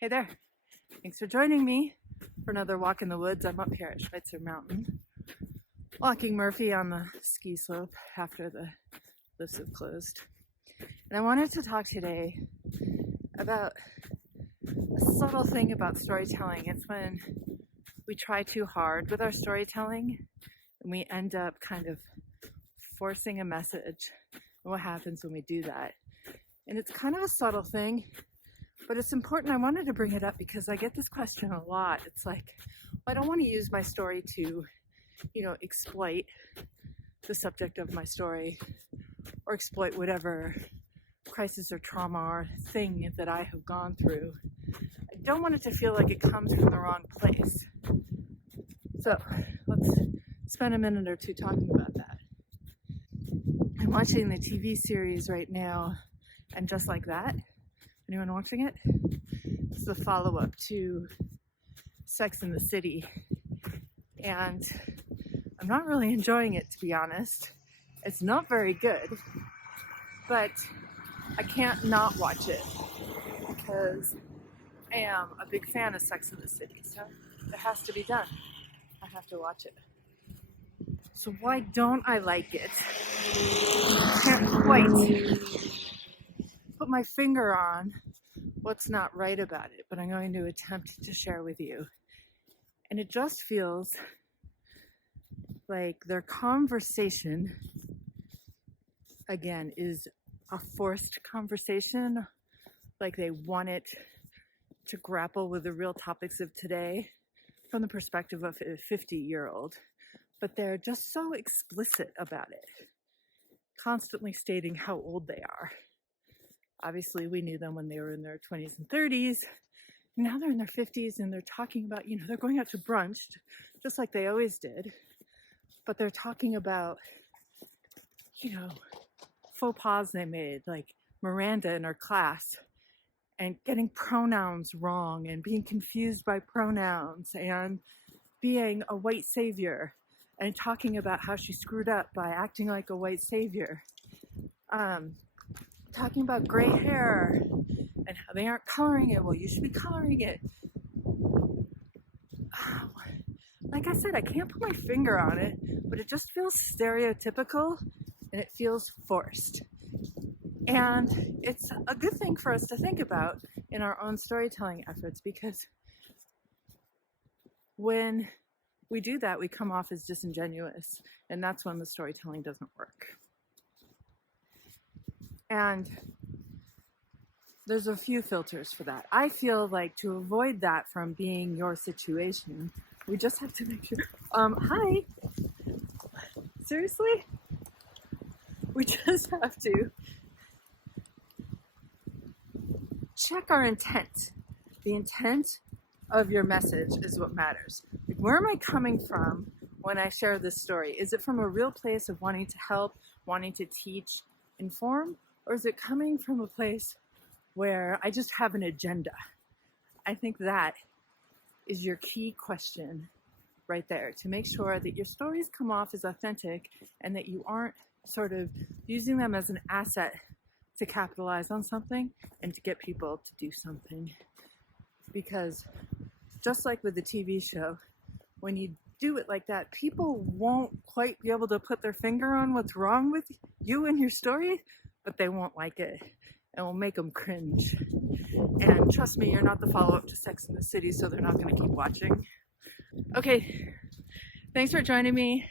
Hey there. Thanks for joining me for another walk in the woods. I'm up here at Schweitzer Mountain, walking Murphy on the ski slope after the lifts have closed. And I wanted to talk today about a subtle thing about storytelling. It's when we try too hard with our storytelling and we end up kind of forcing a message. And what happens when we do that? And it's kind of a subtle thing, but it's important. I wanted to bring it up because I get this question a lot. It's like, well, I don't want to use my story to, exploit the subject of my story or exploit whatever crisis or trauma or thing that I have gone through. I don't want it to feel like it comes from the wrong place. So let's spend a minute or two talking about that. I'm watching the TV series right now, and Just Like That. Anyone watching it? It's the follow-up to Sex and the City. And I'm not really enjoying it, to be honest. It's not very good, but I can't not watch it because I am a big fan of Sex and the City. So it has to be done. I have to watch it. So why don't I like it? I can't quite put my finger on what's not right about it, but I'm going to attempt to share with you. And it just feels like their conversation, again, is a forced conversation, like they want it to grapple with the real topics of today from the perspective of a 50-year-old, but they're just so explicit about it, constantly stating how old they are. Obviously, we knew them when they were in their 20s and 30s. Now they're in their 50s and they're talking about, they're going out to brunch, just like they always did. But they're talking about, faux pas they made, like Miranda in her class, and getting pronouns wrong and being confused by pronouns and being a white savior and talking about how she screwed up by acting like a white savior. Talking about gray hair and how they aren't coloring it. Well, you should be coloring it. Like I said, I can't put my finger on it, but it just feels stereotypical and it feels forced. And it's a good thing for us to think about in our own storytelling efforts, because when we do that, we come off as disingenuous, and that's when the storytelling doesn't work. And there's a few filters for that. I feel like to avoid that from being your situation, we just have to make sure. Hi. Seriously? We just have to check our intent. The intent of your message is what matters. Like, where am I coming from when I share this story? Is it from a real place of wanting to help, wanting to teach, inform? Or is it coming from a place where I just have an agenda? I think that is your key question right there, to make sure that your stories come off as authentic and that you aren't sort of using them as an asset to capitalize on something and to get people to do something. Because just like with the TV show, when you do it like that, people won't quite be able to put their finger on what's wrong with you and your story, but they won't like it. It will make them cringe. And trust me, you're not the follow-up to Sex and the City, so they're not going to keep watching. Okay, thanks for joining me.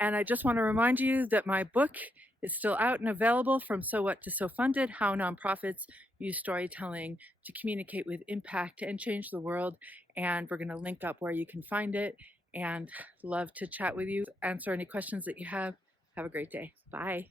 And I just want to remind you that my book is still out and available, From So What to So Funded, How Nonprofits Use Storytelling to Communicate with Impact and Change the World. And we're going to link up where you can find it, and love to chat with you, answer any questions that you have. Have a great day. Bye.